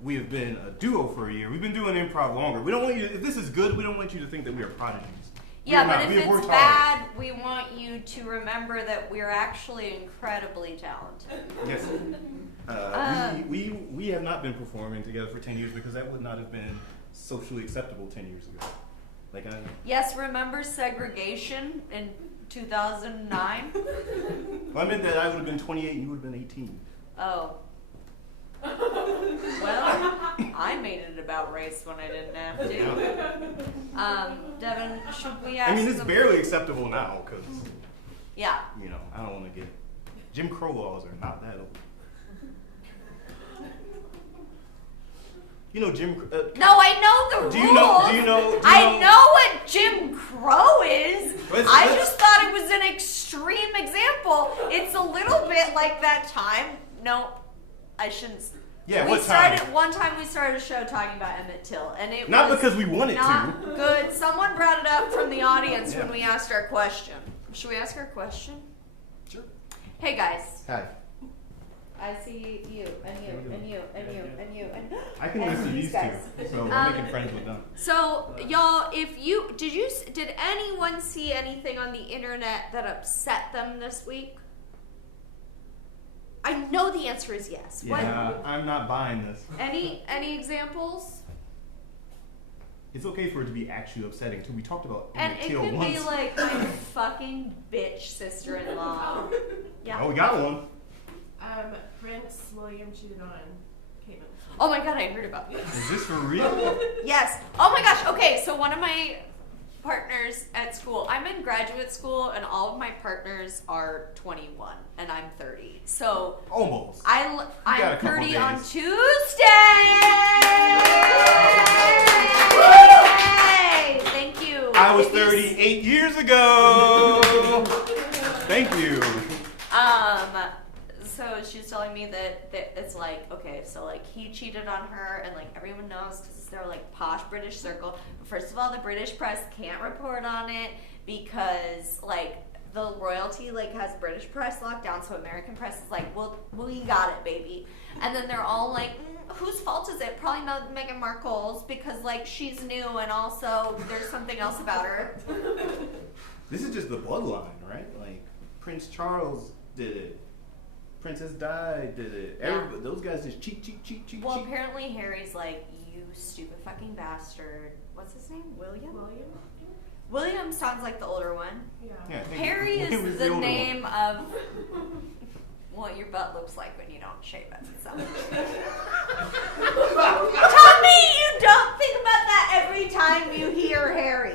we have been a duo for a year. We've been doing improv longer. We don't want you. If this is good, we don't want you to think that we are prodigies. Yeah, but if it's bad, we want you to remember that we're actually incredibly talented. Yes. We have not been performing together for 10 years because that would not have been socially acceptable 10 years ago. Yes, remember segregation in 2009? Well, I meant that I would have been 28 and you would have been 18. Oh. Well, I made it about race when I didn't have to. Devin, should we ask? I mean, it's barely acceptable now because, yeah, I don't want to get. Jim Crow laws are not that old. Jim. No, I know the rules. Do you know? I know what Jim Crow is. I just thought it was an extreme example. It's a little bit like that time. No. I shouldn't. Yeah, what time? One time we started a show talking about Emmett Till, and it not was because we wanted not to. Good. Someone brought it up from the audience when we asked our question. Should we ask our question? Sure. Hey guys. Hi. I see you and you and you and you and you and I can only see these two, so I'm making friends with them. So y'all, did anyone see anything on the internet that upset them this week? I know the answer is yes. Yeah, I'm not buying this. Any examples? It's okay for it to be actually upsetting too. We talked about and it Till could once. be like my fucking bitch sister-in-law. Yeah. Oh, we got one. Prince William cheated on Caitlyn. Oh my god, I heard about this. Is this for real? Yes. Oh my gosh. Okay, so one of my partners at school, I'm in graduate school, and all of my partners are 21, and I'm 30. So almost. I'm 30 days. on Tuesday. Yay! Thank you. I was 38 years ago. Thank you. So she was telling me that it's like, okay, so like he cheated on her, and like everyone knows because they're like posh British circle. But first of all, the British press can't report on it because like the royalty like has British press locked down, so American press is like, well, we got it, baby. And then they're all like, whose fault is it? Probably not Meghan Markle's because like she's new and also there's something else about her. This is just the bloodline, right? Like Prince Charles did it. Princess Di did it. Yeah. Those guys just cheat. Well, apparently Harry's like, you stupid fucking bastard. What's his name? William? William sounds like the older one. Yeah. Harry is the name of what your butt looks like when you don't shave it. So. Tommy, you don't think about that every time you hear Harry.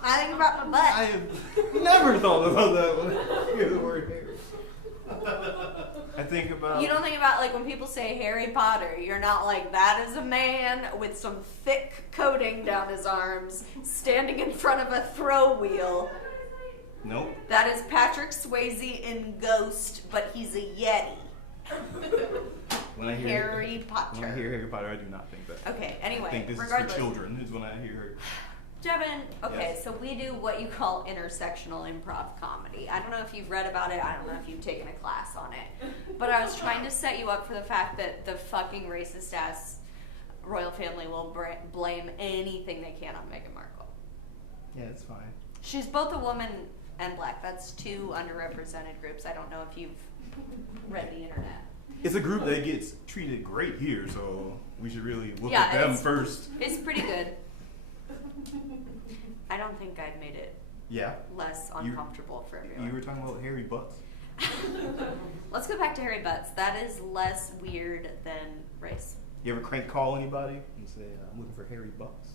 I think about my butt. I have never thought about that when I hear the word Harry. I think about... You don't think about, like, when people say Harry Potter, you're not like, that is a man with some thick coating down his arms, standing in front of a throw wheel. Nope. That is Patrick Swayze in Ghost, but he's a Yeti. When I hear Harry Potter. When I hear Harry Potter, I do not think that. Okay, anyway, I think this regardless. is for children, is when I hear Devin, okay, Yes. so we do what you call intersectional improv comedy. I don't know if you've read about it. I don't know if you've taken a class on it. But I was trying to set you up for the fact that the fucking racist-ass royal family will blame anything they can on Meghan Markle. Yeah, it's fine. She's both a woman and black. That's two underrepresented groups. I don't know if you've read the internet. It's a group that gets treated great here, so we should really look Yeah, at them first. It's pretty good. I don't think I've made it less uncomfortable for everyone. You were talking about Harry Butts. Let's go back to Harry Butts. That is less weird than race. You ever crank call anybody and say, I'm looking for Harry Butts?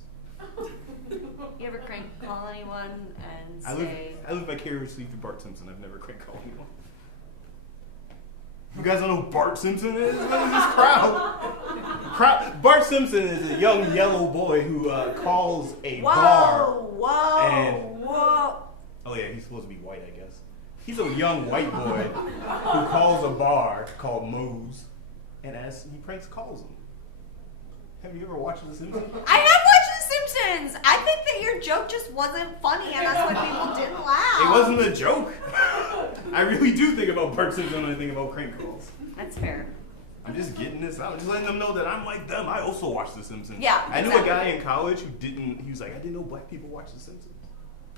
You ever crank call anyone and I live vicariously through Bart Simpson. I've never crank called anyone. You guys don't know who Bart Simpson is? What is this crowd? Bart Simpson is a young yellow boy who calls a bar. Whoa! Oh yeah, he's supposed to be white, I guess. He's a young white boy who calls a bar called Moe's, and as he pranks calls them. Have you ever watched The Simpsons? I have watched The Simpsons. I think that your joke just wasn't funny, and that's why people didn't laugh. It wasn't a joke. I really do think about Bart Simpson when I think about crank calls. That's fair. I'm just getting this out. Just letting them know that I'm like them. I also watch The Simpsons. Yeah, I knew a exactly. guy in college who didn't. He was like, I didn't know black people watch The Simpsons.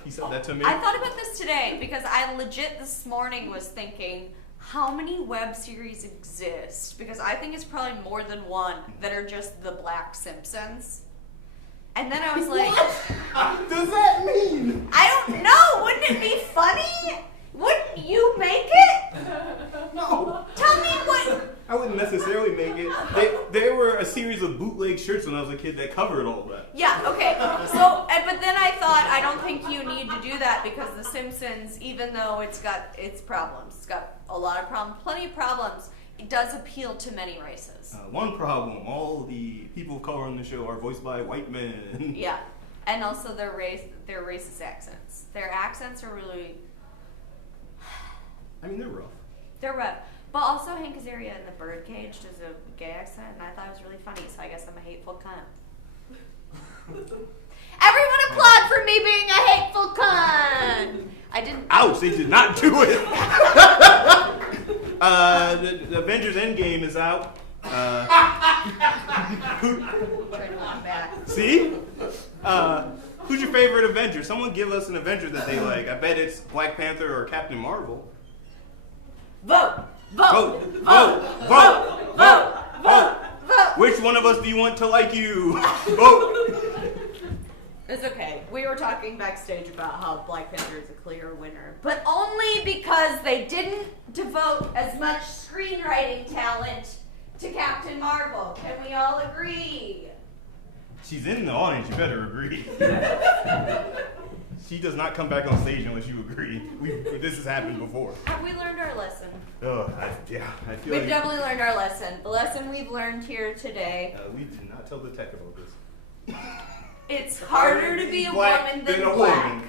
He said that to me. I thought about this today because I legit this morning was thinking, how many web series exist? Because I think it's probably more than one that are just the Black Simpsons. And then I was like, What does that mean? I don't know. Wouldn't it be funny? Wouldn't you make it? No. Tell me what. I wouldn't necessarily make it. There were a series of bootleg shirts when I was a kid that covered all that. Yeah, okay. So, but then I thought, I don't think you need to do that because The Simpsons, even though it's got its problems, it's got a lot of problems, plenty of problems, it does appeal to many races. One problem, all the people of color on the show are voiced by white men. Yeah. And also their racist accents. Their accents are really, I mean, they're rough. they're rough. But also Hank Azaria in The Birdcage does a gay accent, and I thought it was really funny, so I guess I'm a hateful cunt. Everyone applaud for me being a hateful cunt! I didn't. Ouch, they did not do it. The Avengers Endgame is out. Try to walk back. See? Who's your favorite Avenger? Someone give us an Avenger that they like. I bet it's Black Panther or Captain Marvel. Vote! Vote! Vote! Vote! Vote! Vote! Vote! Vote! Which one of us do you want to like you? Vote! It's okay. We were talking backstage about how Black Panther is a clear winner, but only because they didn't devote as much screenwriting talent to Captain Marvel. Can we all agree? She's in the audience, you better agree. She does not come back on stage unless you agree. This has happened before. Have we learned our lesson? I feel We've like definitely learned our lesson. The lesson we've learned here today. we did not tell the tech about this. It's harder to be a Black woman than a black. woman.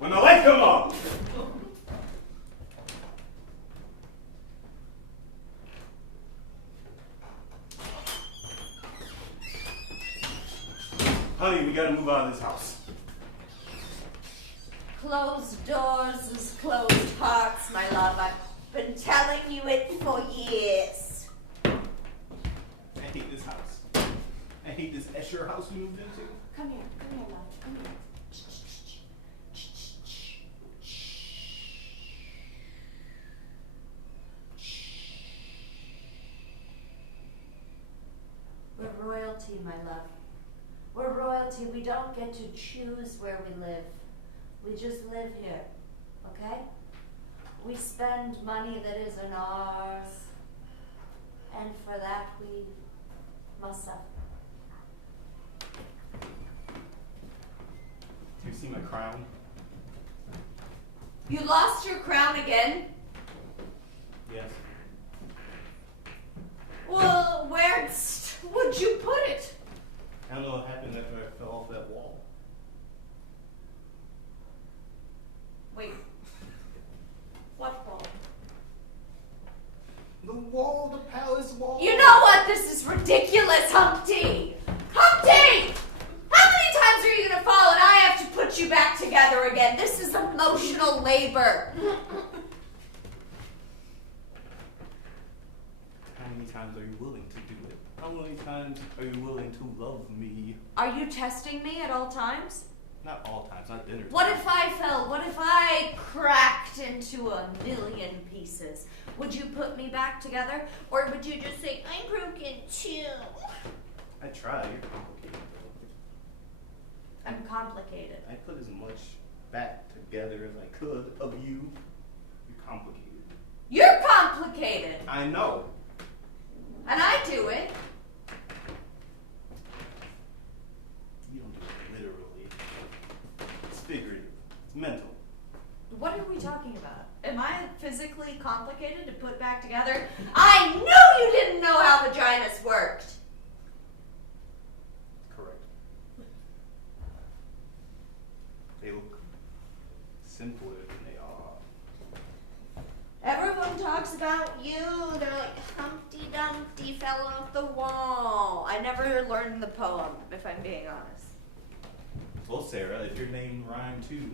When the lights come on. Honey, we gotta move out of this house. Closed doors is closed hearts, my love. I've been telling you it for years. I hate this house. I hate this Escher house we moved into. Come here, love. Come here. We're royalty, my love. We're royalty. We don't get to choose where we live. We just live here, okay? We spend money that isn't ours, and for that we must suffer. Do you see my crown? You lost your crown again? Yes. Well, where would you put it? I don't know what happened after I fell off that wall. Wait. What wall? The wall, the palace wall. You know what? This is ridiculous, Humpty! Humpty! How many times are you gonna fall and I have to put you back together again? This is emotional labor. How many times are you willing to do it? How many times are you willing to love me? Are you testing me at all times? Not all times, not dinner. What if I fell? What if I cracked into a million pieces? Would you put me back together? Or would you just say, I'm broken too? I try. You're complicated though. I'm complicated. I put as much back together as I could of you. You're complicated. You're complicated! I know. And I do it. You don't do it literally. It's figurative. It's mental. What are we talking about? Am I physically complicated to put back together? I knew you didn't know how vaginas worked! Correct. They look simpler than they are. Everyone talks about you. They're like, Humpty Dumpty fell off the wall. I never learned the poem, if I'm being honest. Well, Sarah, if your name rhymed too,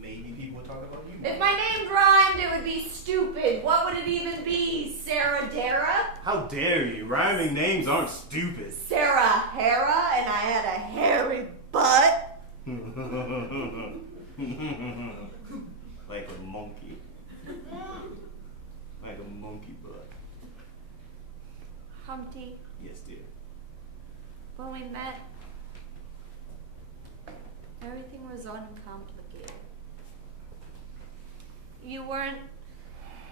maybe people would talk about you. If my name rhymed, it would be stupid. What would it even be? Sarah Dara? How dare you? Rhyming names aren't stupid. Sarah Hera, and I had a hairy butt. Like a monkey. Like a monkey butt. Humpty, Yes, dear. when we met, everything was uncomplicated. You weren't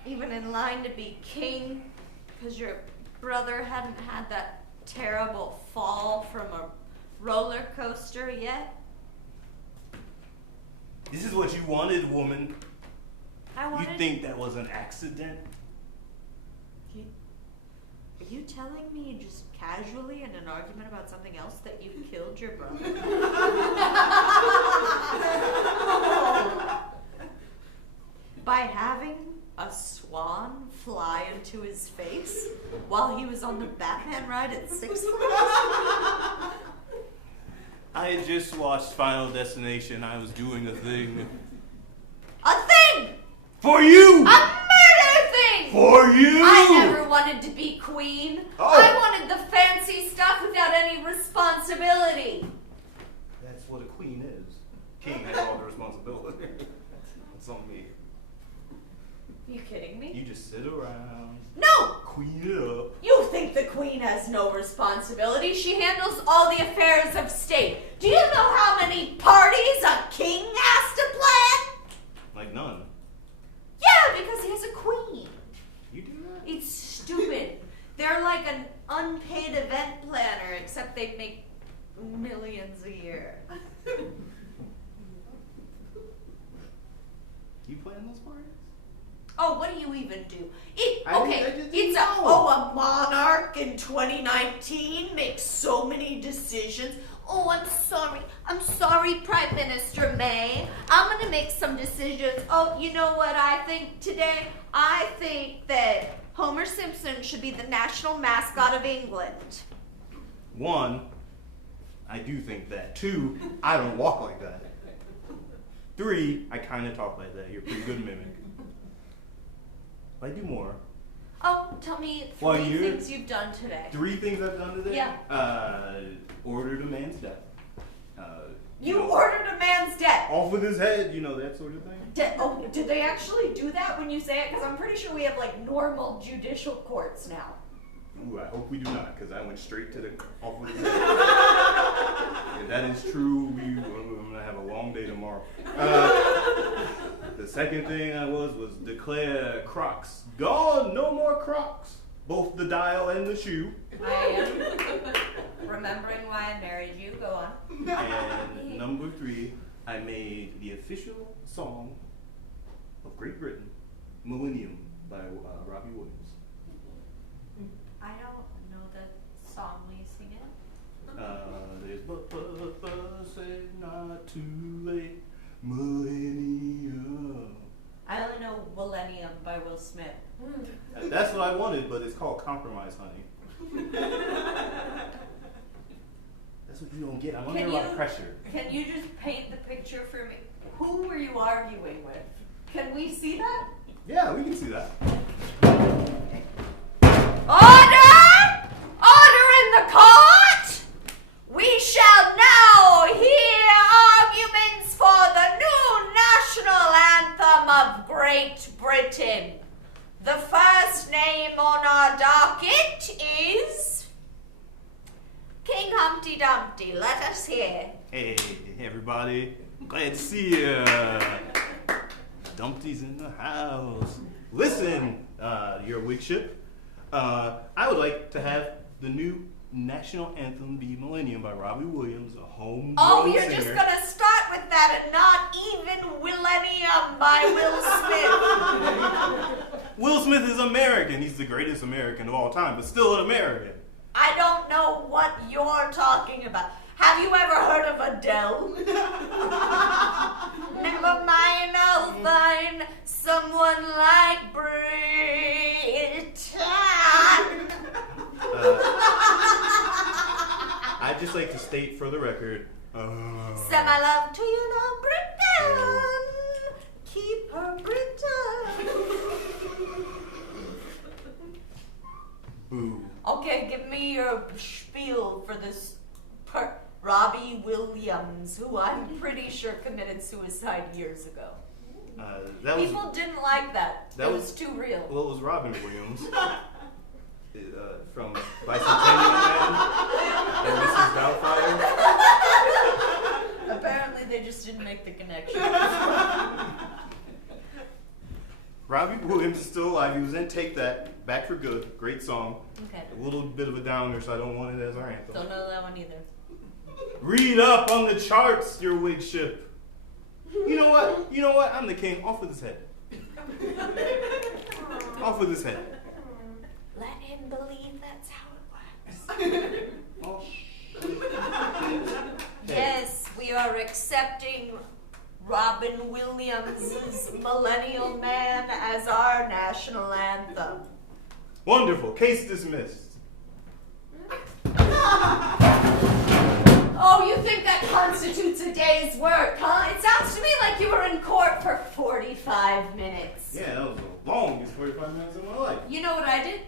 even in line to be king because your brother hadn't had that terrible fall from a roller coaster yet. This is what you wanted, woman. I wanted. You think that was an accident? Are you telling me just casually in an argument about something else that you killed your brother? By having a swan fly into his face while he was on the Batman ride at Six Flags? I had just watched Final Destination. I was doing a thing. A thing! For you! A murder thing! For you! I never wanted to be queen. Oh. I wanted the fancy stuff without any responsibility. That's what a queen is. King has all the responsibility. It's on me. You kidding me? You just sit around, No! queen it up. You think the queen has no responsibility? She handles all the affairs of state. Do you know how many parties a king has to plan? Like none. Yeah, because he has a queen. You do that? It's stupid. They're like an unpaid event planner, except they make millions a year. You plan those parties? Oh, what do you even do? I didn't know. A monarch in 2019 makes so many decisions. Oh, I'm sorry, Prime Minister May. I'm gonna make some decisions. Oh, you know what I think today? I think that Homer Simpson should be the national mascot of England. One, I do think that. Two, I don't walk like that. Three, I kind of talk like that. You're a pretty good mimic. I do more. Oh, tell me Well, three you're- things you've done today. 3 things I've done today? Yeah. Ordered a man's death. You ordered a man's death. Off with his head, you know, that sort of thing. Did they actually do that when you say it? Because I'm pretty sure we have like normal judicial courts now. Ooh, I hope we do not, because I went straight to the off with his head. If that is true, I'm going to have a long day tomorrow. The second thing I was declare Crocs gone, no more Crocs. Both the dial and the shoe. I am remembering why I married you. Go on. And number 3, I made the official song of Great Britain, Millennium by Robbie Williams. I don't know the song. Will you sing it? There's but say not too late, Millennium. I only know Millennium by Will Smith. That's what I wanted, but it's called Compromise, honey. That's what you don't get. I'm under a lot of pressure. Can you just paint the picture for me? Who were you arguing with? Can we see that? Yeah, we can see that. Order! Order in the court! We shall now hear arguments for the new national anthem of Great Britain. The first name on our docket is King Humpty Dumpty. Let us hear. Hey, everybody. Glad to see you. Dumpty's in the house. Listen, your wigship. I would like to have the new national anthem be Millennium by Robbie Williams, a homegrown Oh, you're singer. just gonna start with that and not even Millennium by Will Smith. Will Smith is American. He's the greatest American of all time, but still an American. I don't know what you're talking about. Have you ever heard of Adele? Never mind, I'll find someone like Britain. I'd just like to state for the record. Send my love to you, now, Britain. keep her Britta. Boo. Okay, give me your spiel for this Robbie Williams, who I'm pretty sure committed suicide years ago. People didn't like that. That was too real. Well, it was Robin Williams. From Bicentennial Man and Mrs. Doubtfire. Apparently they just didn't make the connection. Robbie Williams is still alive. He was in Take That, Back for Good. Great song. Okay. A little bit of a downer, so I don't want it as our anthem. Don't know that one either. Read up on the charts, your wig ship. You know what? You know what? I'm the king. Off with his head. Off with his head. Let him believe that's how it works. Oh. Yes, we are accepting Robin Williams' Millennial Man as our national anthem. Wonderful. Case dismissed. Oh, you think that constitutes a day's work, huh? It sounds to me like you were in court for 45 minutes. Yeah, that was the longest 45 minutes of my life. You know what I did?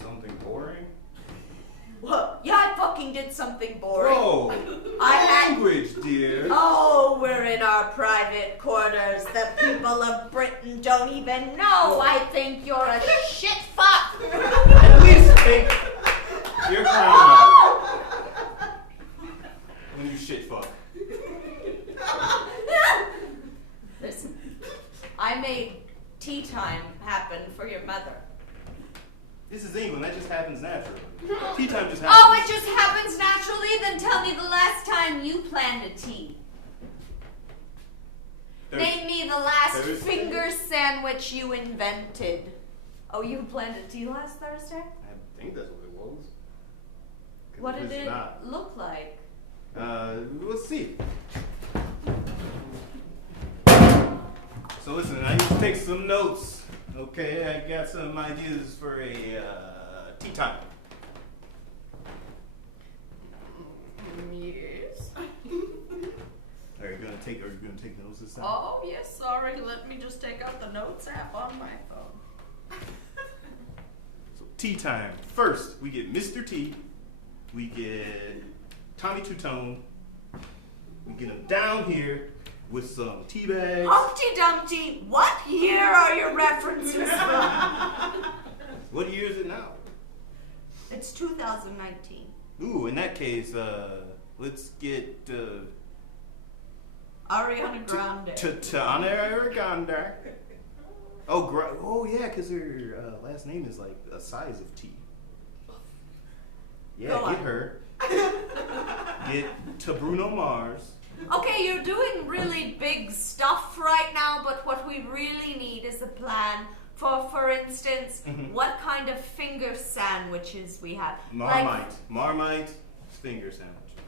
Something boring? What? Yeah, I fucking did something boring. Bro, language, dear. Oh, we're in our private quarters. The people of Britain don't even know I think you're a shit fuck. At least take your crown off when you shit fuck. Listen, I made tea time happen for your mother. This is England. That just happens naturally. Tea time just happens. Oh, it just happens naturally? Then tell me the last time you planned a tea. Name me the last finger sandwich you invented. Oh, you planned a tea last Thursday? I think that's what it was. What did it look like? Let's see. So listen, I need to take some notes. Okay, I got some ideas for a tea time. Yes. Are you gonna take notes this time? Oh, yes, sorry. Let me just take out the notes app on my phone. So tea time. First, we get Mr. T. We get Tommy Two-Tone. We get him down here with some tea bags. Humpty Dumpty, what year are your references from? What year is it now? It's 2019. Ooh, in that case, let's get Ariana Grande. Ariana Grande. Oh yeah, because her last name is like a size of tea. Yeah, Go get on. her. Get to Bruno Mars. Okay, you're doing really big stuff right now, but what we really need is a plan for instance, what kind of finger sandwiches we have. Marmite finger sandwiches.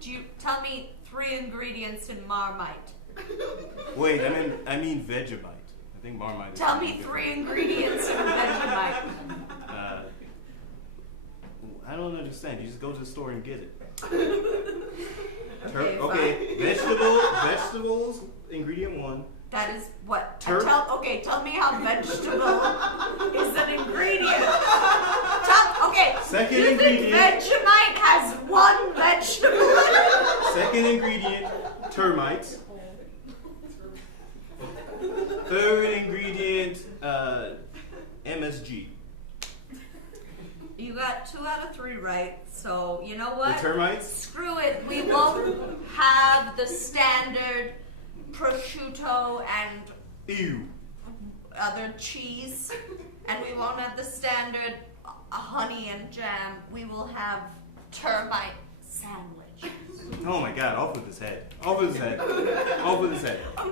Do you tell me 3 ingredients in Marmite? Wait, I mean Vegemite. I think Marmite is Tell me different. 3 ingredients in Vegemite. I don't understand. You just go to the store and get it. Okay, Vegetables, ingredient 1. That is what? Tell me how vegetable is an ingredient. Second you ingredient. think Vegemite has 1 vegetable? Second ingredient, termites. Third ingredient, MSG. You got 2 out of 3 right, so you know what? The termites? Screw it. We won't have the standard prosciutto and Ew. other cheese, and we won't have the standard honey and jam. We will have termite sandwich. Oh my god, off with his head. Off with his head. Off with his head. You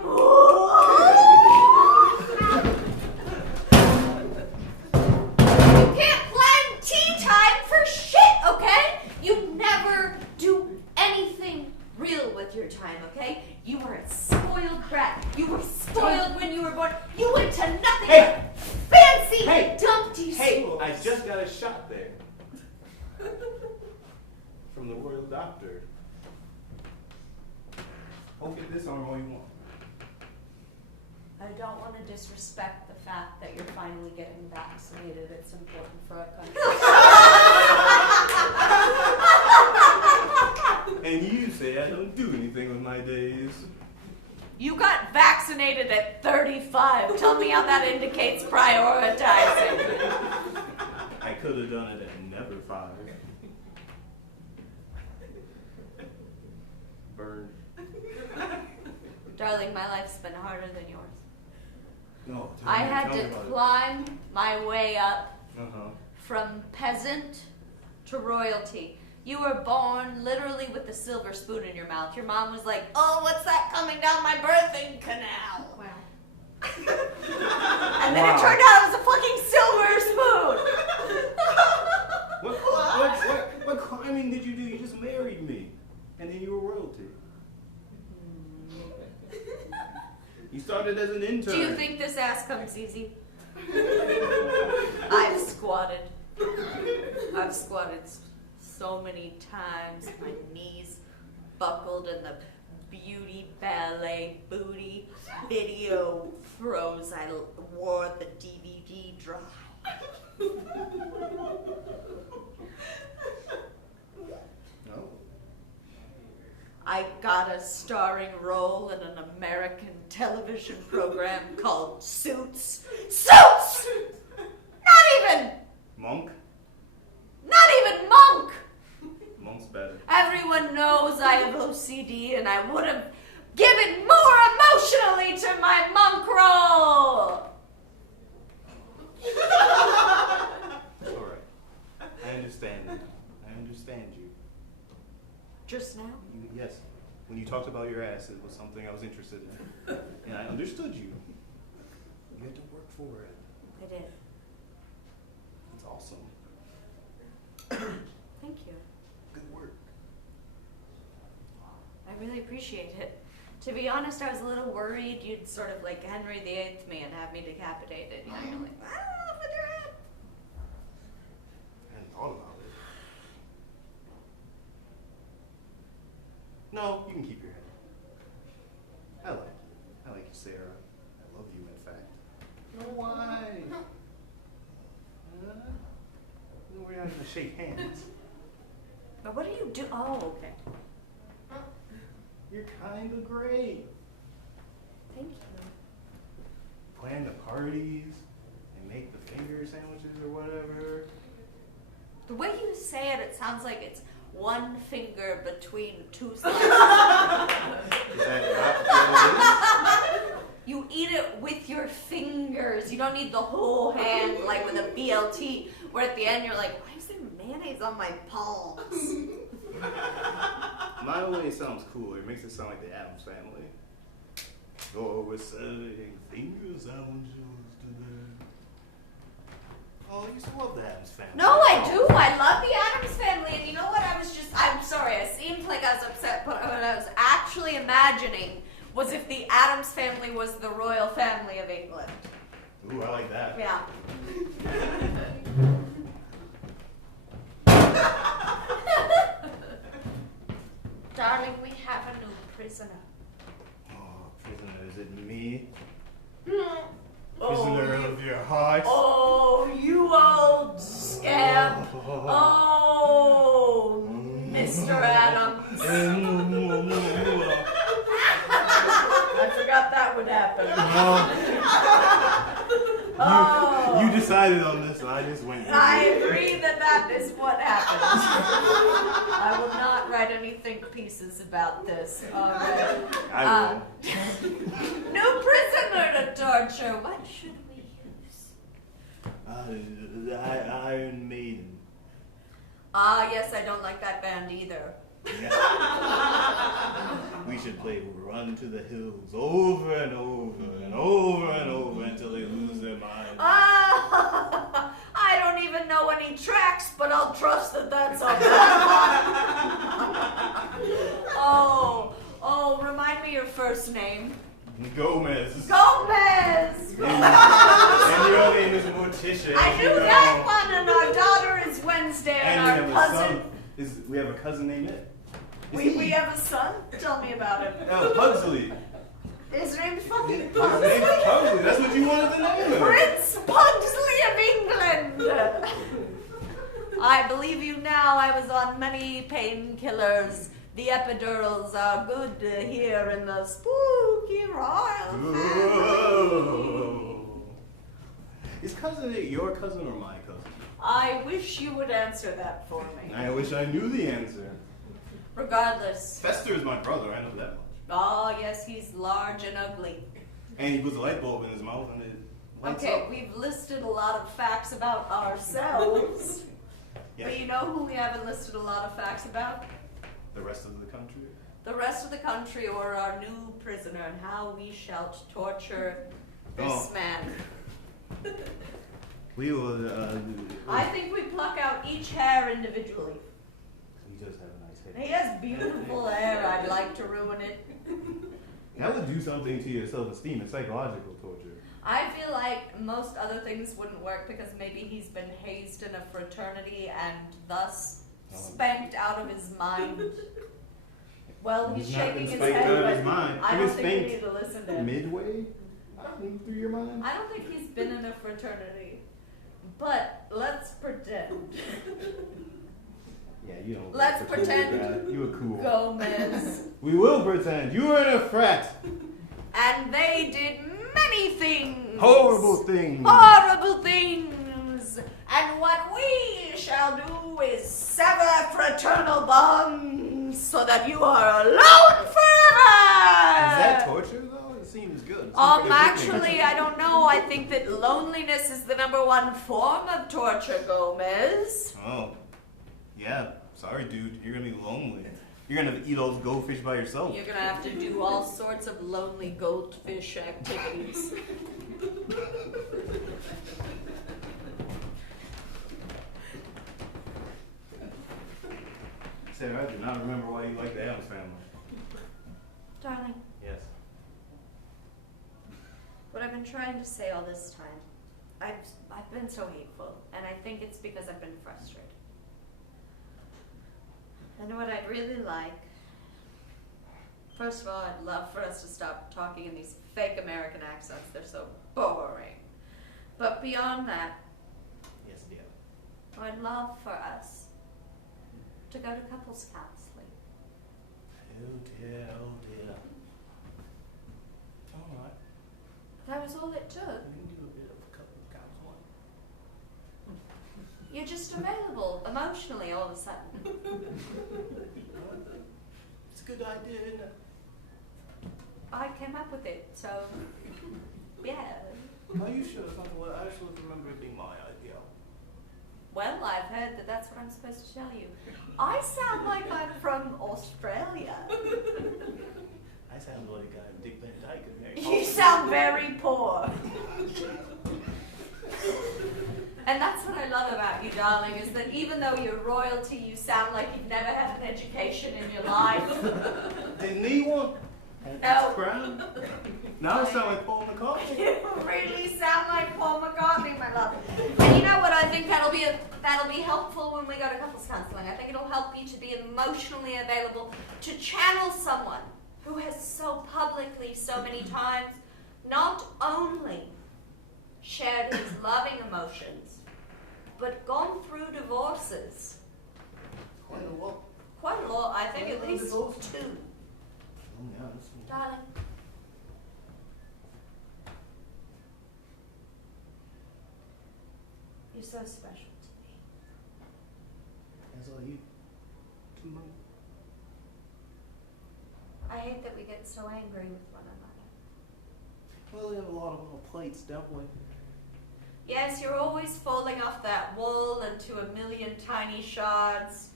can't plan tea time for shit, okay? You never do anything real with your time, okay? You were a spoiled brat. You were spoiled when you were born. You went to nothing but fancy Dumpty schools. I just got a shot there. From the royal doctor. Poke at this arm all you want. I don't want to disrespect the fact that you're finally getting vaccinated. It's important for our country. And you say I don't do anything with my days. You got vaccinated at 35. Tell me how that indicates prioritizing. I could have done it at never 5. Burn. Darling, my life's been harder than yours. No, I had to climb my way up Uh-huh. from peasant to royalty. You were born literally with the silver spoon in your mouth. Your mom was like, "Oh, what's that coming down my birthing canal?" Wow. And then it turned out it was a fucking silver spoon. What climbing did you do? You just married me. And then you were royalty. You started as an intern. Do you think this ass comes easy? I've squatted. I've squatted so many times. My knees buckled and the beauty ballet booty video froze. I wore the DVD dry. No. I got a starring role in an American television program called Suits. Suits! Not even Monk? Monk! Monk's better. Everyone knows I have OCD and I would have given more emotionally to my monk role! It's alright. I understand that. I understand you. Just now? Yes. When you talked about your ass, it was something I was interested in. And I understood you. You had to work for it. I did. It's awesome. Thank you. Good work. I really appreciate it. To be honest, I was a little worried you'd sort of like Henry VIII me and have me decapitated. You know, you're like, with your head. I hadn't thought about it. No, you can keep your head. I like you. I like you, Sarah. I love you, in fact. No, why? We're not going to shake hands. But what do you do? Oh, okay. You're kind of great. Thank you. Plan the parties and make the finger sandwiches or whatever. The way you say it, it sounds like it's one finger between two slices. Is that not You eat it with your fingers. You don't need the whole hand like with a BLT, where at the end you're like, why is there mayonnaise on my palms? My way sounds cooler. It makes it sound like the Addams Family. Oh, we're serving finger sandwiches today. Oh, I used to love the Addams Family. No, I do. I love the Addams Family. And you know what? I'm sorry. I seemed like I was upset, but what I was actually imagining was if the Addams Family was the royal family of England. Ooh, I like that. Yeah. Darling, we have a new prisoner. Oh, prisoner, is it me? Oh, Prisoner of your heart? oh, you old scamp. Oh, Mr. Adams. I forgot that would happen. Oh. You decided on this, and I just went with I it. agree that is what happened. I will not write any think pieces about this. I will. New prisoner to torture. What should we use? Iron Maiden. Ah, yes, I don't like that band either. We should play Run to the Hills over and over and over and over until they lose their minds. Ah, I don't even know any tracks, but I'll trust that that's on Oh, remind me your first name. Gomez. Gomez! And your name is Morticia. I knew that one, and our daughter is Wednesday, and And our we have cousin. a son. We have a cousin named it. We have a son? Tell me about him. Oh, Pugsley. His name named fucking His Pugsley. name's Pugsley. That's what you wanted to name him. Prince Pugsley of England. I believe you now. I was on many painkillers. The epidurals are good here in the spooky royal family. Is cousin your cousin or my cousin? I wish you would answer that for me. I wish I knew the answer. Regardless. Fester is my brother. I know that much. Oh, yes, he's large and ugly. And he puts a light bulb in his mouth and it lights Okay, up. we've listed a lot of facts about ourselves. Yeah. But you know who we haven't listed a lot of facts about? The rest of the country. The rest of the country, or our new prisoner, and how we shall torture this Oh. man. We will. I think we pluck out each hair individually. He does have a nice head. He has beautiful hair. I'd like to ruin it. That would do something to your self-esteem. It's psychological torture. I feel like most other things wouldn't work because maybe he's been hazed in a fraternity and thus spanked out of his mind. Well, he's not shaking been his spanked head, out of but his mind. I He don't was think we spanked need to listen to him. Midway? Through your mind? I don't think he's been in a fraternity. But let's pretend. Yeah, you don't. Let's pretend guy. You were cool. Gomez. We will pretend. You were in a frat. And they did many things. Horrible things. Horrible things. And what we shall do is sever fraternal bonds so that you are alone forever. Is that torture though? It seems good. It seems like a good Actually, thing. I don't know. I think that loneliness is the #1 form of torture, Gomez. Oh. Yeah. Sorry, dude. You're gonna be lonely. You're gonna eat those goldfish by yourself. You're gonna have to do all sorts of lonely goldfish activities. Sarah, I do not remember why you like the Addams Family. Darling, Yes. what I've been trying to say all this time, I've been so hateful, and I think it's because I've been frustrated. And what I'd really like, first of all, I'd love for us to stop talking in these fake American accents. They're so boring. But beyond that, Yes, dear. I'd love for us to go to couples counseling. Oh dear, oh dear. Alright. That was all it took. We can do a bit of couple counseling. You're just available emotionally all of a sudden. It's a good idea, isn't it? I came up with it, so yeah. Are you sure it's not what I actually remember it being my idea? Well, I've heard that that's what I'm supposed to tell you. I sound like I'm from Australia. I sound like Dick Van Dyke in there. You sound very poor. And that's what I love about you, darling, is that even though you're royalty, you sound like you've never had an education in your life. Didn't need one. No. Crown. Now I sound like Paul McCartney. You really sound like Paul McCartney, my love. And you know what? I think that'll be helpful when we go to couples counseling. I think it'll help you to be emotionally available to channel someone who has so publicly, so many times, not only shared his loving emotions, but gone through divorces. Quite a lot. Quite a lot. I think at least 2. Oh yeah, that's Darling. You're so special to me. That's all you. To me. I hate that we get so angry with one another. Well, we have a lot of little plates, don't we? Yes, you're always falling off that wall into a million tiny shards.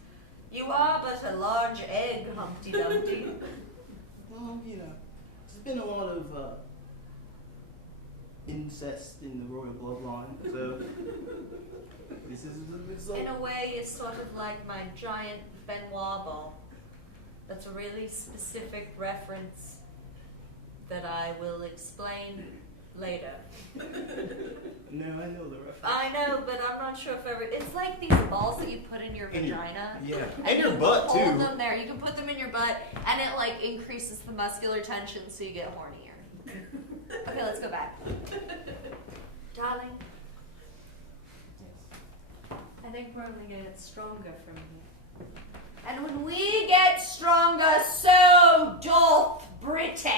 You are but a large egg, Humpty Dumpty. Well, you know, there's been a lot of incest in the royal bloodline, so this is the result. In a way, it's sort of like my giant Benoit ball. That's a really specific reference that I will explain later. No, I know the reference. I know, but I'm not sure if ever. It's like these balls that you put in your vagina. Yeah, And and your you butt hold too. them there. You can put them in your butt, and it like increases the muscular tension, so you get hornier. Okay, let's go back. Darling, I think we're only going to get stronger from here. And when we get stronger, so doth Britain.